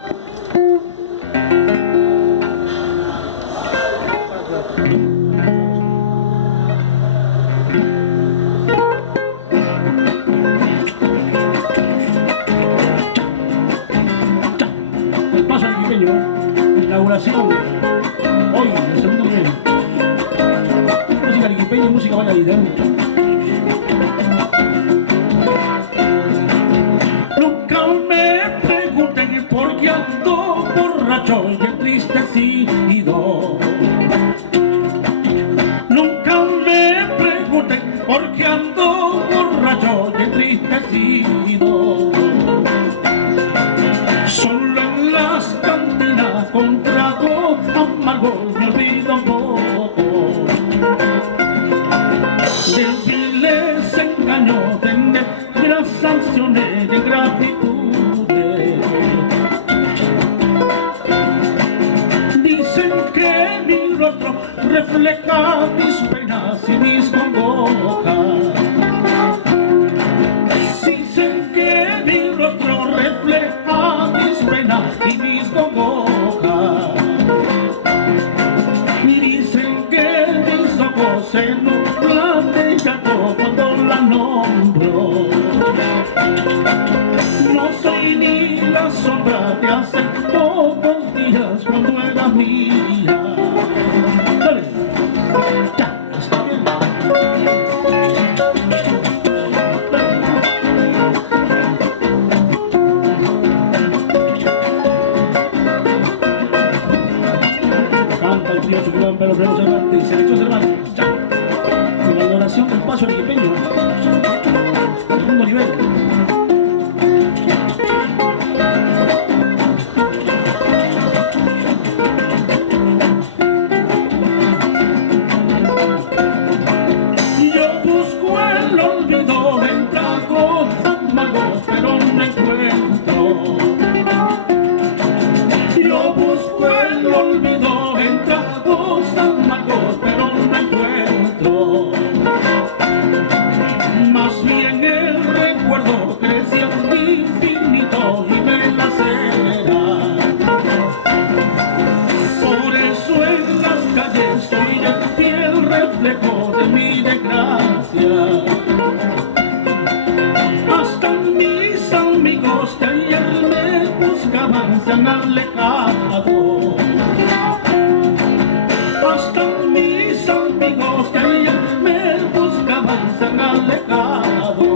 El paso arequipeño, inauguración, hoy, el segundo nivel. Música arequipeña y música bailarina. Nunca me pregunten por qué ando borracho y entristecido. Nunca me pregunten por qué ando borracho y entristecido. Solo en las cantinas con trago amargo me olvido un poco de viles engaños, de negras sanciones, de ingratitudes. Dicen que mi rostro refleja mis penas y mis congojas. Dicen que mi rostro refleja mis penas y mis congojas. Y dicen que mis ojos se nublan de llanto cuando la nombro. No soy ni la sombra de hace pocos días cuando era mía. Dale. Ya, está bien. Canta el tío Chuculán, pero Cervantes y se le echó Cervantes. Ya. Y la adoración del paso arequipeño. Segundo nivel. Yo busco el olvido en tragos amargos, pero no encuentro. Yo busco el olvido en tragos amargos, pero no encuentro. Más bien el recuerdo creció infinito y me lacera. Por eso en las calles soy el fiel reflejo de mi desgracia. Hasta mis amigos que ayer me buscaban se han alejado. Hasta mis amigos que ayer me buscaban se han alejado.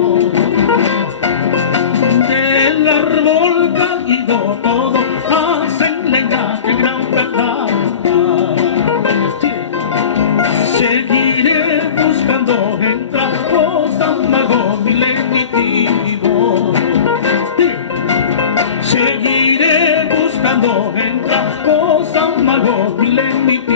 Del árbol caído todo hacen leña, qué gran verdad. Seguiré buscando en tragos amargos mi lenitivo. Seguiré buscando en tragos amargos mi lenitivo.